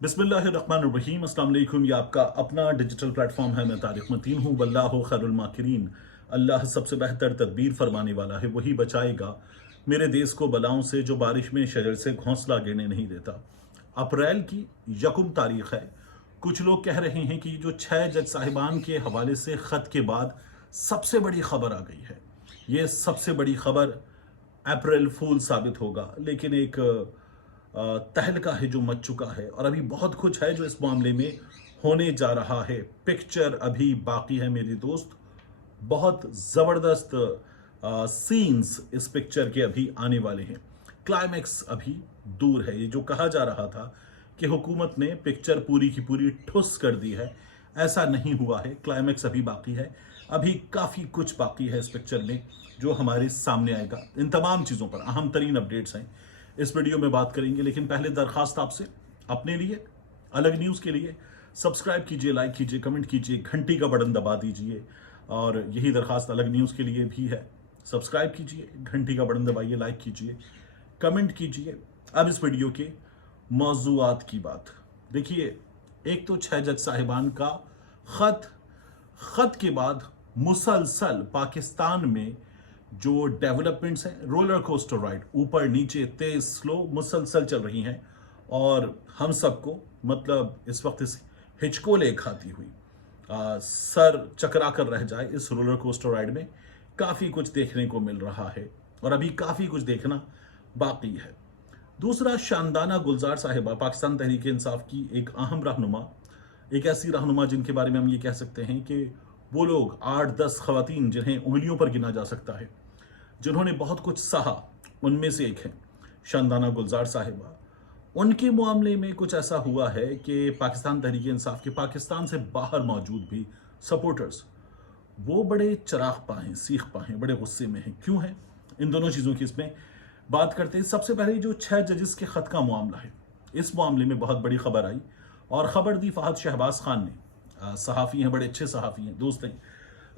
बिस्मिल्लाहिर्रहमानिर्रहीम। अस्सलाम वालेकुम। ये आपका अपना डिजिटल प्लेटफॉर्म है। मैं तारिक मतीन हूँ। वल्लाहु खैरुल माकिरीन। अल्लाह सबसे बेहतर तदबीर फरमाने वाला है, वही बचाएगा मेरे देश को बलाओं से जो बारिश में शजर से घोंसला गिरने नहीं देता। अप्रैल की यकम तारीख है। कुछ लोग कह रहे हैं कि जो 6 जज साहिबान के हवाले से ख़त के बाद सबसे बड़ी खबर आ गई है। ये सबसे बड़ी खबर अप्रैल फूल साबित होगा, लेकिन एक तहलका है जो मच चुका है और अभी बहुत कुछ है जो इस मामले में होने जा रहा है। पिक्चर अभी बाकी है मेरे दोस्त। बहुत ज़बरदस्त सीन्स इस पिक्चर के अभी आने वाले हैं। क्लाइमैक्स अभी दूर है। ये जो कहा जा रहा था कि हुकूमत ने पिक्चर पूरी की पूरी ठुस कर दी है, ऐसा नहीं हुआ है। क्लाइमैक्स अभी बाकी है। अभी काफ़ी कुछ बाकी है इस पिक्चर में जो हमारे सामने आएगा। इन तमाम चीज़ों पर अहम तरीन अपडेट्स हैं, इस वीडियो में बात करेंगे। लेकिन पहले दरखास्त आपसे, अपने लिए, अलग न्यूज़ के लिए सब्सक्राइब कीजिए, लाइक कीजिए, कमेंट कीजिए, घंटी का बटन दबा दीजिए। और यही दरखास्त अलग न्यूज़ के लिए भी है। सब्सक्राइब कीजिए, घंटी का बटन दबाइए, लाइक कीजिए, कमेंट कीजिए। अब इस वीडियो के मौज़ूआत की बात देखिए। एक तो 6 जज साहिबान का खत के बाद मुसलसल पाकिस्तान में जो डेवलपमेंट्स हैं, रोलर कोस्टर राइड, ऊपर नीचे तेज स्लो मुसलसल चल रही हैं और हम सबको मतलब इस वक्त इस हिचकोले खाती हुई सर चकरा कर रह जाए इस रोलर कोस्टर राइड में। काफ़ी कुछ देखने को मिल रहा है और अभी काफ़ी कुछ देखना बाकी है। दूसरा, शानदाना गुलजार साहिबा, पाकिस्तान तहरीक इंसाफ की एक अहम रहनुमा, एक ऐसी रहनुमा जिनके बारे में हम ये कह सकते हैं कि वो लोग 8-10 खवातीन जिन्हें उंगलियों पर गिना जा सकता है, जिन्होंने बहुत कुछ सहा, उनमें से एक है शानदाना गुलजार साहिबा। उनके मामले में कुछ ऐसा हुआ है कि पाकिस्तान तहरीक इंसाफ के पाकिस्तान से बाहर मौजूद भी सपोर्टर्स वो बड़े चराग पाएँ, सीख पाएँ, बड़े गुस्से में हैं। क्यों हैं? इन दोनों चीज़ों की इसमें बात करते हैं। सबसे पहले जो 6 जजेस के ख़त का मामला है, इस मामले में बहुत बड़ी खबर आई और ख़बर दी फ़हद शहबाज खान ने। सहाफ़ी हैं, बड़े अच्छे सहाफ़ी हैं, दोस्त हैं।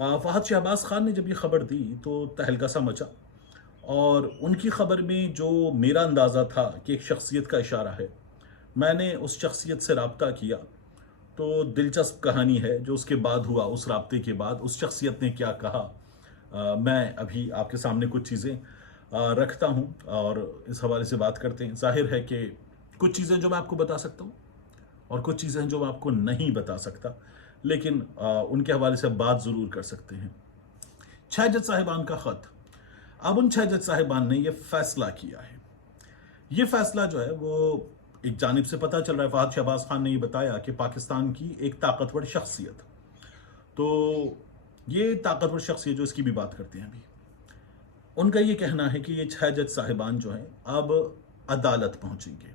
फ़हद शहबाज खान ने जब ये खबर दी तो तहलका सा मचा और उनकी खबर में जो मेरा अंदाज़ा था कि एक शख्सियत का इशारा है, मैंने उस शख्सियत से रब्ता किया तो दिलचस्प कहानी है जो उसके बाद हुआ। उस रब्ते के बाद उस शख्सियत ने क्या कहा, मैं अभी आपके सामने कुछ चीज़ें रखता हूँ और इस हवाले से बात करते हैं। जाहिर है कि कुछ चीज़ें जो मैं आपको बता सकता हूँ और कुछ चीज़ें जो मैं आपको नहीं बता सकता, लेकिन उनके हवाले से बात ज़रूर कर सकते हैं। 6 जज साहिबान का ख़त। अब उन 6 जज साहिबान ने यह फैसला किया है। ये फैसला जो है वो एक जानिब से पता चल रहा है, फ़हद शहबाज खान ने ये बताया कि पाकिस्तान की एक ताकतवर शख्सियत, तो ये ताकतवर शख्सियत जो, इसकी भी बात करते हैं अभी, उनका ये कहना है कि ये 6 जज साहिबान जो हैं अब अदालत पहुंचेंगे।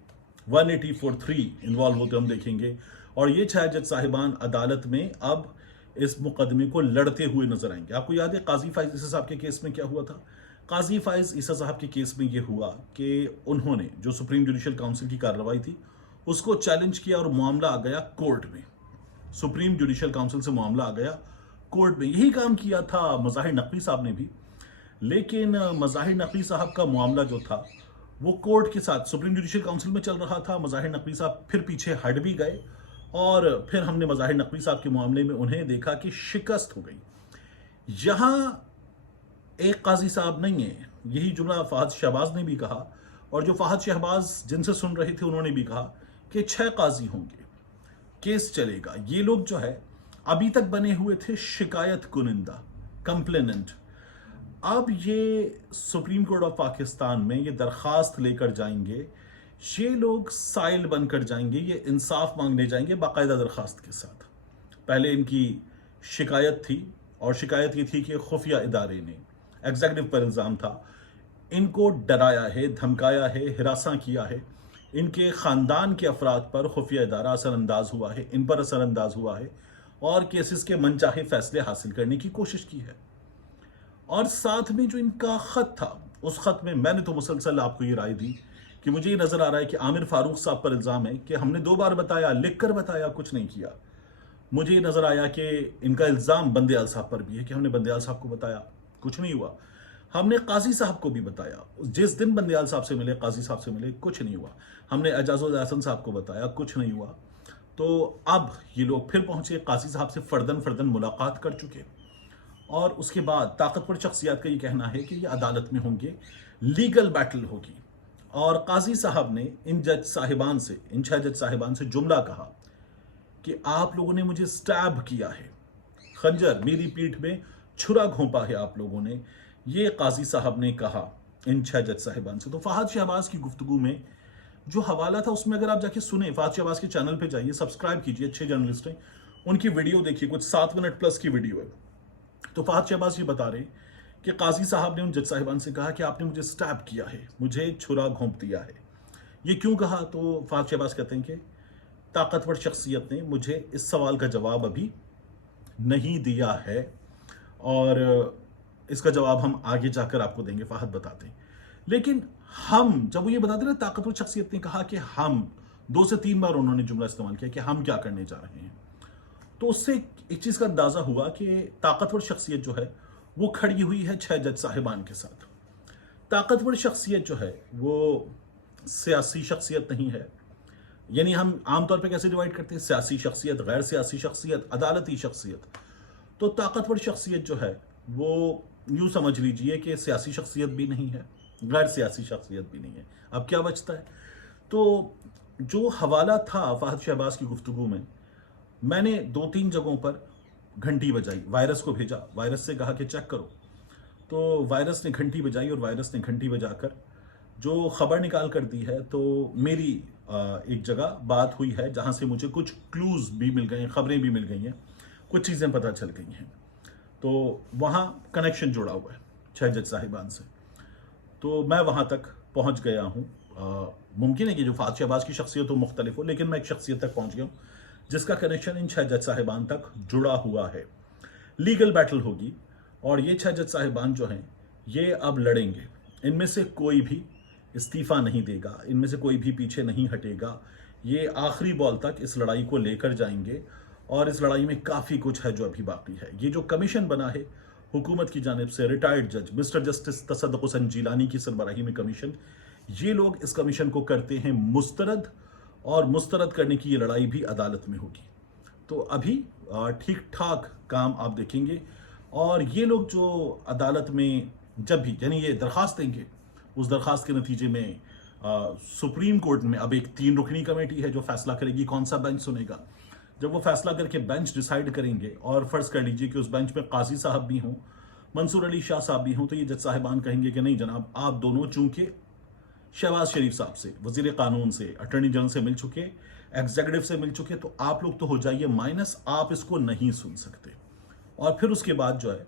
18043 इन्वॉल्व होते हम देखेंगे और ये 6 जज साहिबान अदालत में अब इस मुकदमे को लड़ते हुए नजर आएंगे। आपको याद है काजी फाइज ईसा साहब के केस में क्या हुआ था? काजी फाइज ईसा साहब के केस में ये हुआ कि उन्होंने जो सुप्रीम जुडिशल काउंसिल की कार्रवाई थी उसको चैलेंज किया और मामला आ गया कोर्ट में। सुप्रीम जुडिशल काउंसिल से मामला आ गया कोर्ट में। यही काम किया था मज़ाहिर नकवी साहब ने भी, लेकिन मज़ाहिर नकवी साहब का मामला जो था वो कोर्ट के साथ सुप्रीम जुडिशल काउंसिल में चल रहा था। मज़ाहिर नकवी साहब फिर पीछे हट भी गए और फिर हमने मज़ाहिर नकवी साहब के मामले में उन्हें देखा कि शिकस्त हो गई। यहाँ एक काजी साहब नहीं है, यही जुमला फ़हद शहबाज ने भी कहा और जो फ़हद शहबाज जिनसे सुन रहे थे उन्होंने भी कहा कि 6 काजी होंगे, केस चलेगा। ये लोग जो है अभी तक बने हुए थे शिकायत कुनिंदा, कंप्लेनेंट। अब ये सुप्रीम कोर्ट ऑफ पाकिस्तान में ये दरखास्त लेकर जाएंगे, ये लोग साइल बनकर जाएंगे, ये इंसाफ मांगने जाएंगे बाकायदा दरखास्त के साथ। पहले इनकी शिकायत थी और शिकायत ये थी कि खुफिया इदारे ने, एग्जीक्यूटिव पर इल्ज़ाम था, इनको डराया है, धमकाया है, हिरासा किया है, इनके ख़ानदान के अफराद पर खुफिया इदारा असरअंदाज हुआ है, इन पर असरअंदाज हुआ है और केसेस के मनचाहे फैसले हासिल करने की कोशिश की है। और साथ में जो इनका ख़त था, उस ख़त में मैंने तो मुसलसल आपको ये राय दी कि मुझे ये नज़र आ रहा है कि आमिर फारूक साहब पर इल्ज़ाम है कि हमने 2 बार बताया, लिख कर बताया, कुछ नहीं किया। मुझे ये नज़र आया कि इनका इल्ज़ाम बंदयाल साहब पर भी है कि हमने बंदयाल साहब को बताया, कुछ नहीं हुआ। हमने काजी साहब को भी बताया, जिस दिन बंदयाल साहब से मिले, काजी साहब से मिले, कुछ नहीं हुआ। हमने एजाजुल एहसन साहब को बताया, कुछ नहीं हुआ। तो अब ये लोग फिर पहुंचे, काजी साहब से फर्दन फर्दन मुलाकात कर चुके, और उसके बाद ताकतवर शख्सियत का ये कहना है कि ये अदालत में होंगे, लीगल बैटल होगी। और काजी साहब ने इन जज साहिबान से, इन 6 जज साहिबान से जुमला कहा कि आप लोगों ने मुझे स्टैब किया है, खंजर मेरी पीठ में छुरा घोंपा है आप लोगों ने, ये काजी साहब ने कहा इन 6 जज साहिबान से। तो फहद शहबाज की गुफ्तगू में जो हवाला था उसमें अगर आप जाके सुने, फहद शहबाज के चैनल पे जाइए, सब्सक्राइब कीजिए, अच्छे जर्नलिस्ट हैं, उनकी वीडियो देखिए, कुछ 7 मिनट प्लस की वीडियो है। तो फहद शहबाज ये बता रहे कि काजी साहब ने उन जज साहिबान से कहा कि आपने मुझे स्टैब किया है, मुझे छुरा घोंप दिया है। ये क्यों कहा? तो फहद शहबाज कहते हैं कि ताकतवर शख्सियत ने मुझे इस सवाल का जवाब अभी नहीं दिया है, और इसका जवाब हम आगे जाकर आपको देंगे, फहद बताते हैं। लेकिन हम, जब वो ये बताते ना, ताकतवर शख्सियत ने कहा कि हम, 2 से 3 बार उन्होंने जुमला इस्तेमाल किया कि हम क्या करने जा रहे हैं, तो उससे एक चीज का अंदाजा हुआ कि ताकतवर शख्सियत जो है वो खड़ी हुई है 6 जज साहिबान के साथ। ताकतवर शख्सियत जो है वो सियासी शख्सियत नहीं है। यानी हम आमतौर पे कैसे डिवाइड करते हैं, सियासी शख्सियत, गैर सियासी शख्सियत, अदालती शख्सियत। तो ताकतवर शख्सियत जो है वो यूं समझ लीजिए कि सियासी शख्सियत भी नहीं है, गैर सियासी शख्सियत भी नहीं है। अब क्या बचता है? तो जो हवाला था फहद शहबाज की गुफ्तगू में, मैंने 2-3 जगहों पर घंटी बजाई, वायरस को भेजा, वायरस से कहा कि चेक करो। तो वायरस ने घंटी बजाई, और वायरस ने घंटी बजाकर जो खबर निकाल कर दी है, तो मेरी एक जगह बात हुई है जहां से मुझे कुछ क्लूज भी मिल गए हैं, खबरें भी मिल गई हैं, कुछ चीज़ें पता चल गई हैं। तो वहाँ कनेक्शन जुड़ा हुआ है 6 जज साहिबान से, तो मैं वहाँ तक पहुँच गया हूँ। मुमकिन है कि जो फहद शहबाज की शख्सियत हो मुख्तलिफ हो, लेकिन मैं एक शख्सियत तक पहुँच गया हूँ जिसका कनेक्शन इन 6 जज साहिबान तक जुड़ा हुआ है। लीगल बैटल होगी, और ये 6 जज साहिबान जो हैं ये अब लड़ेंगे। इनमें से कोई भी इस्तीफा नहीं देगा, इनमें से कोई भी पीछे नहीं हटेगा। ये आखिरी बॉल तक इस लड़ाई को लेकर जाएंगे, और इस लड़ाई में काफ़ी कुछ है जो अभी बाकी है। ये जो कमीशन बना है हुकूमत की जानिब से, रिटायर्ड जज मिस्टर जस्टिस तसद्दुक़ हुसैन जीलानी की सरबराही में कमीशन, ये लोग इस कमीशन को करते हैं मुस्तरद, और मुस्तरद करने की ये लड़ाई भी अदालत में होगी। तो अभी ठीक ठाक काम आप देखेंगे। और ये लोग जो अदालत में जब भी, यानी ये दरख्वास्त देंगे, उस दरख्वास्त के नतीजे में सुप्रीम कोर्ट में अब एक 3 रुकनी कमेटी है जो फैसला करेगी कौन सा बेंच सुनेगा। जब वो फैसला करके बेंच डिसाइड करेंगे, और फर्ज कर लीजिए कि उस बेंच में काजी साहब भी हों, मंसूर अली शाह साहब भी हों, तो ये जज साहिबान कहेंगे कि नहीं जनाब, आप दोनों चूंकि शहबाज शरीफ साहब से, वजीर कानून से, अटॉर्नी जनरल से मिल चुके, एग्जीक्यूटिव से मिल चुके, तो आप लोग तो हो जाइए माइनस, आप इसको नहीं सुन सकते। और फिर उसके बाद जो है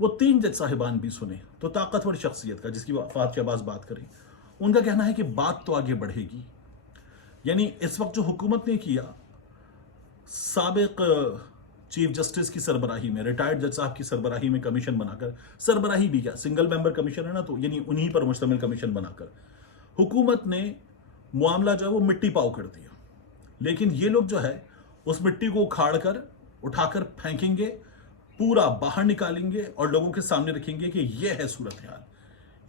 वो 3 जज साहिबान भी सुने। तो ताकतवर शख्सियत का, जिसकी फहद शहबाज बात करें, उनका कहना है कि बात तो आगे बढ़ेगी। यानी इस वक्त जो हुकूमत ने किया, साबिक चीफ जस्टिस की सरबराही में, रिटायर्ड जज साहब की सरबराही में कमीशन बनाकर, सरबराही भी क्या, सिंगल मेंबर कमीशन है ना, तो यानी उन्हीं पर मुश्तमिल कमीशन बनाकर हुकूमत ने मामला जो है वो मिट्टी पाव कर दिया। लेकिन ये लोग जो है उस मिट्टी को उखाड़ कर, उठाकर फेंकेंगे, पूरा बाहर निकालेंगे, और लोगों के सामने रखेंगे कि ये है सूरत हाल,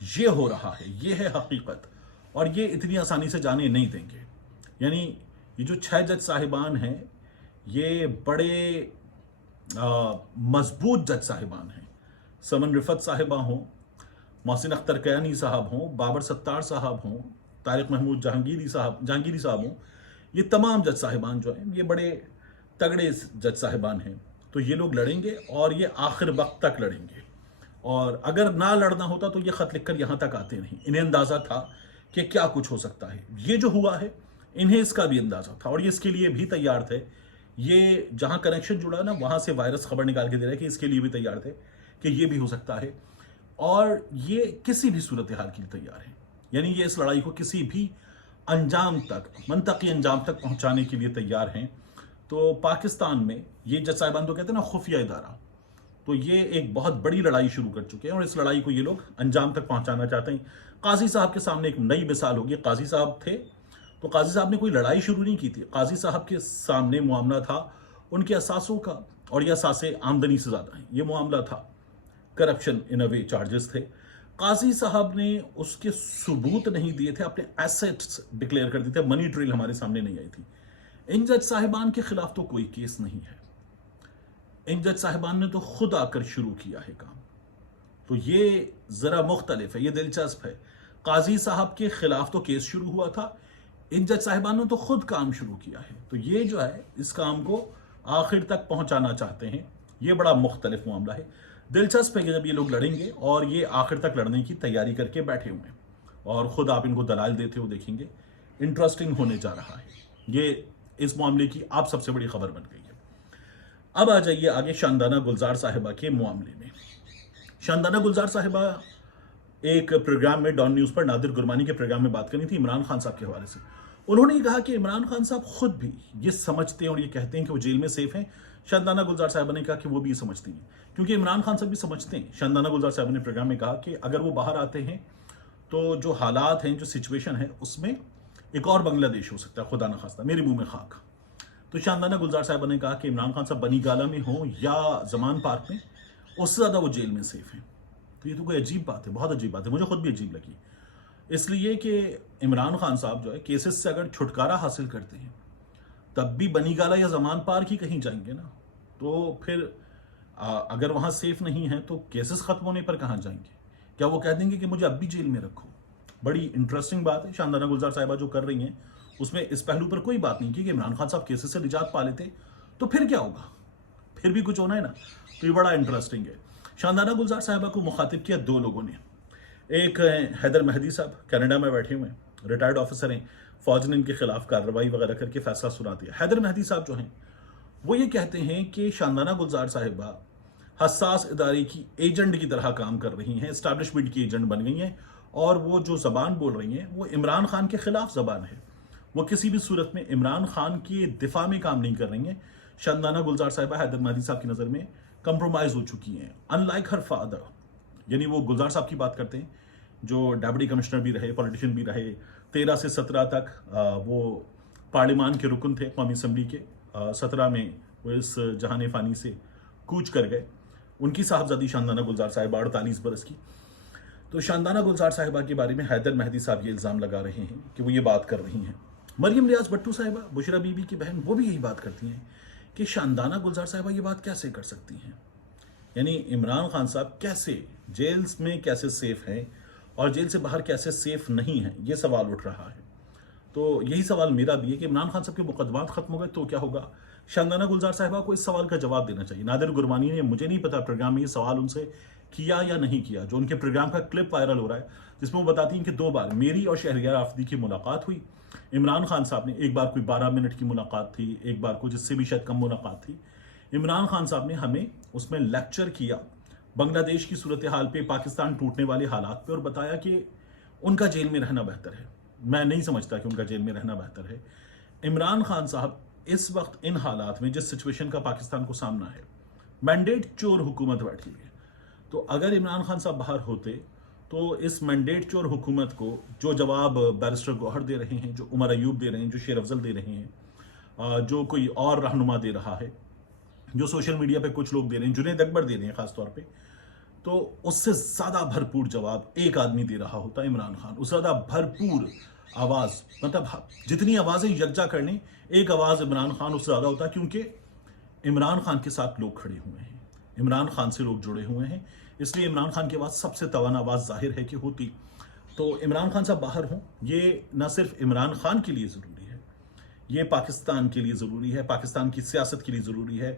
ये हो रहा है, ये है हकीकत, और ये इतनी आसानी से जाने नहीं देंगे। यानी ये जो 6 जज साहिबान हैं, ये बड़े मजबूत जज साहिबान हैं। समन रिफत साहिबा हों, मोहसिन अख्तर कयानी साहब हों, बाबर सत्तार साहब हों, तारिक महमूद जहांगीरी साहब हों, ये तमाम जज साहिबान जो हैं ये बड़े तगड़े जज साहिबान हैं। तो ये लोग लड़ेंगे, और ये आखिर वक्त तक लड़ेंगे। और अगर ना लड़ना होता तो ये ख़त लिखकर यहाँ तक आते नहीं। इन्हें अंदाज़ा था कि क्या कुछ हो सकता है। ये जो हुआ है, इन्हें इसका भी अंदाज़ा था, और ये इसके लिए भी तैयार थे। ये जहाँ कनेक्शन जुड़ा ना, वहाँ से वायरस खबर निकाल के दे रहा है कि इसके लिए भी तैयार थे कि ये भी हो सकता है, और ये किसी भी सूरत हाल के लिए तैयार है। यानी ये इस लड़ाई को किसी भी अंजाम तक, मंतकी अंजाम तक पहुंचाने के लिए तैयार हैं। तो पाकिस्तान में ये जज साहिबान तो कहते हैं ना खुफिया इदारा, तो ये एक बहुत बड़ी लड़ाई शुरू कर चुके हैं, और इस लड़ाई को ये लोग अंजाम तक पहुंचाना चाहते हैं। काजी साहब के सामने एक नई मिसाल होगी। काजी साहब थे, तो काजी साहब ने कोई लड़ाई शुरू नहीं की थी। काजी साहब के सामने मामला था उनके असासों का, और ये असासे आमदनी से ज़्यादा हैं। ये मामला था corruption in a way, charges थे। काजी साहब ने उसके सबूत नहीं दिए थे, अपने एसेट्स डिक्लेयर कर दिए थे, मनी ट्रेल हमारे सामने नहीं आई थी। इन जज साहिबान के खिलाफ तो कोई केस नहीं है, इन जज साहिबान ने तो खुद आकर शुरू किया है काम। तो ये जरा मुख्तलिफ है, ये दिलचस्प है। काजी साहब के खिलाफ तो केस शुरू हुआ था, इन जज साहिबान ने तो खुद काम शुरू किया है। तो ये जो है इस काम को आखिर तक पहुंचाना चाहते हैं, ये बड़ा मुख्तलिफ मामला है। दिलचस्प है कि जब ये लोग लड़ेंगे और ये आखिर तक लड़ने की तैयारी करके बैठे हुए हैं और खुद आप इनको दलाल देते हो देखेंगे, इंटरेस्टिंग होने जा रहा है। ये इस मामले की आप सबसे बड़ी खबर बन गई है। अब आ जाइए आगे शानदाना गुलजार साहिबा के मामले में। शानदाना गुलजार साहिबा एक प्रोग्राम में, डॉन न्यूज़ पर नादिर गुरमानी के प्रोग्राम में बात करनी थी इमरान खान साहब के हवाले से। उन्होंने कहा कि इमरान खान साहब खुद भी ये समझते हैं और ये कहते हैं कि वो जेल में सेफ हैं। शानदाना गुलजार साहिबा ने कहा कि वो भी ये समझती हैं, क्योंकि इमरान खान साहब भी समझते हैं। शानदाना गुलजार साहिबा ने प्रोग्राम में कहा कि अगर वो बाहर आते हैं तो जो हालात हैं, जो सिचुएशन है, उसमें एक और बांग्लादेश हो सकता है, खुदा न खास्ता, मेरे मुंह में खाक। तो शानदाना गुलजार साहिबा ने कहा कि इमरान खान साहब बनी गाला में हो या जमान पार्क में, उससे ज़्यादा वो जेल में सेफ हैं। तो ये तो कोई अजीब बात है, बहुत अजीब बात है, मुझे खुद भी अजीब लगी। इसलिए कि इमरान खान साहब जो है केसेस से अगर छुटकारा हासिल करते हैं तब भी बनी गाला या जमान पार्क ही कहीं जाएंगे ना। तो फिर अगर वहाँ सेफ नहीं है तो केसेस खत्म होने पर कहाँ जाएंगे? क्या वो कह देंगे कि मुझे अब भी जेल में रखो? बड़ी इंटरेस्टिंग बात है शानदाना गुलजार साहिबा जो कर रही हैं, उसमें इस पहलू पर कोई बात नहीं की कि इमरान खान साहब केसेस से निजात पा लेते तो फिर क्या होगा, फिर भी कुछ होना है ना। तो ये बड़ा इंटरेस्टिंग है। शानदाना गुलजार साहिबा को मुखातिब किया दो लोगों ने। एक हैदर मेहदी साहब, कनाडा में बैठे हुए हैं, रिटायर्ड ऑफिसर हैं, फौज ने इनके खिलाफ कार्रवाई वगैरह करके फैसला सुना दिया। हैदर मेहदी साहब जो हैं वो ये कहते हैं कि शानदाना गुलजार साहिबा हसास इदारे की एजेंट की तरह काम कर रही हैं, एस्टैब्लिशमेंट की एजेंट बन गई हैं, और वो जो ज़बान बोल रही हैं वो इमरान खान के खिलाफ ज़बान है। वो किसी भी सूरत में इमरान खान के दिफा में काम नहीं कर रही हैं। शानदाना गुलजार साहिबा हैदर मेहदी साहब की नज़र में कंप्रोमाइज़ हो चुकी हैं, अनलाइक हर फादर। यानी वो गुलजार साहब की बात करते हैं जो डेप्यूटी कमिश्नर भी रहे, पॉलिटिशियन भी रहे, 13 से 17 तक वो पार्लियामान के रुकन थे कौमी असम्बली के। 17 में वो इस जहान फ़ानी से कूच कर गए। उनकी साहबजादी शानदाना गुलजार साहिबा 48 बरस की। तो शानदाना गुलजार साहिबा के बारे में हैदर मेहदी साहब ये इल्ज़ाम लगा रहे हैं कि वो ये बात कर रही हैं। मरियम रियाज भट्टू साहिबा, बुशरा बीबी की बहन, वो भी यही बात करती हैं कि शानदाना गुलजार साहिबा ये बात कैसे कर सकती हैं। यानी इमरान खान साहब कैसे जेल्स में कैसे सेफ हैं और जेल से बाहर कैसे सेफ नहीं हैं, ये सवाल उठ रहा है। तो यही सवाल मेरा भी है कि इमरान खान साहब के मुकदमात खत्म हो गए तो क्या होगा? शानदाना गुलजार साहिबा को इस सवाल का जवाब देना चाहिए। नादिर गुरमानी ने, मुझे नहीं पता प्रोग्राम में ये सवाल उनसे किया या नहीं किया, जो उनके प्रोग्राम का क्लिप वायरल हो रहा है जिसमें वो बताती हैं कि 2 बार मेरी और शहरियार आफदी की मुलाकात हुई। इमरान खान साहब ने एक बार कोई 12 मिनट की मुलाकात थी, एक बार कोई जिससे भी शायद कम मुलाकात थी। इमरान खान साहब ने हमें उसमें लेक्चर किया बांग्लादेश की सूरत हाल पे, पाकिस्तान टूटने वाले हालात पे, और बताया कि उनका जेल में रहना बेहतर है। मैं नहीं समझता कि उनका जेल में रहना बेहतर है। इमरान खान साहब इस वक्त इन हालात में, जिस सिचुएशन का पाकिस्तान को सामना है, मैंडेट चोर हुकूमत बैठी हुई है। तो अगर इमरान खान साहब बाहर होते तो इस मैंडेट चोर हुकूमत को जो जवाब बैरिस्टर गौहर दे रहे हैं, जो उमर अयूब दे रहे हैं, जो शेर अफजल दे रहे हैं, जो कोई और रहनुमा दे रहा है, जो सोशल मीडिया पे कुछ लोग दे रहे हैं, जुनैद अकबर दे रहे हैं खास तौर पे, तो उससे ज़्यादा भरपूर जवाब एक आदमी दे रहा होता इमरान खान। उससे ज़्यादा भरपूर आवाज़, मतलब जितनी आवाज़ें यकजा करने, एक आवाज़ इमरान खान उससे ज़्यादा होता, क्योंकि इमरान खान के साथ लोग खड़े हुए हैं, इमरान खान से लोग जुड़े हुए हैं। इसलिए इमरान खान के बाद सबसे तवाना आवाज़ जाहिर है कि होती। तो इमरान खान साहब बाहर हों, ये न सिर्फ इमरान खान के लिए ज़रूरी है, ये पाकिस्तान के लिए ज़रूरी है, पाकिस्तान की सियासत के लिए ज़रूरी है,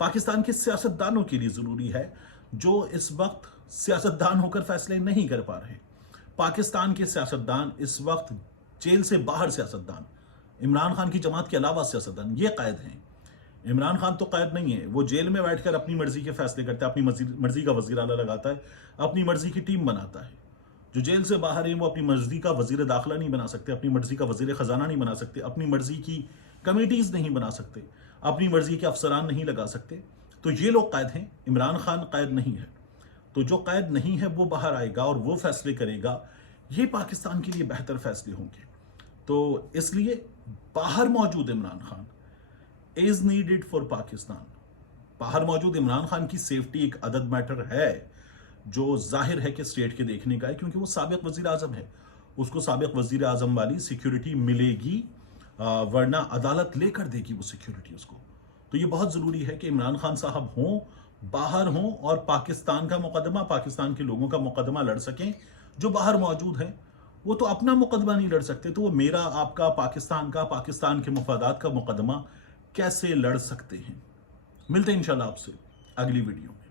पाकिस्तान के सियासतदानों के लिए ज़रूरी है जो इस वक्त सियासतदान होकर फैसले नहीं कर पा रहे। पाकिस्तान के सियासतदान इस वक्त जेल से बाहर सियासतदान, इमरान खान की जमात के अलावा सियासतदान, ये कैद हैं। इमरान खान तो कैद नहीं है, वो जेल में बैठकर अपनी मर्जी के फैसले करता है, अपनी मर्जी का वज़ीर आला लगाता है, अपनी मर्जी की टीम बनाता है। जो जेल से बाहर हैं वो अपनी मर्जी का वज़ीर दाखिला नहीं बना सकते, अपनी मर्जी का वज़ीर ख़जाना नहीं बना सकते, अपनी मर्जी की कमेटीज़ नहीं बना सकते, अपनी मर्जी के अफसरान नहीं लगा सकते। तो ये लोग कैद हैं, इमरान खान कैद नहीं है। तो जो कैद नहीं है वो बाहर आएगा और वो फैसले करेगा, ये पाकिस्तान के लिए बेहतर फैसले होंगे। तो इसलिए बाहर मौजूद Imran Khan is needed for Pakistan. बाहर मौजूद इमरान खान की सेफ्टी एक अदद मैटर है, जो ज़ाहिर है कि स्टेट के देखने का है, क्योंकि वो साबिक वज़ीर आज़म है, उसको साबिक वज़ीर आज़म वाली सिक्योरिटी मिलेगी, वरना अदालत लेकर देगी वो सिक्योरिटी उसको। तो ये बहुत ज़रूरी है कि इमरान खान साहब हों, बाहर हों और पाकिस्तान का मुकदमा, पाकिस्तान के लोगों का मुकदमा लड़ सकें। जो बाहर मौजूद हैं वो तो अपना मुकदमा नहीं लड़ सकते, तो वो मेरा, आपका, पाकिस्तान का, पाकिस्तान के मफादात का मुकदमा कैसे लड़ सकते हैं। मिलते हैं इंशाल्लाह आपसे अगली वीडियो में।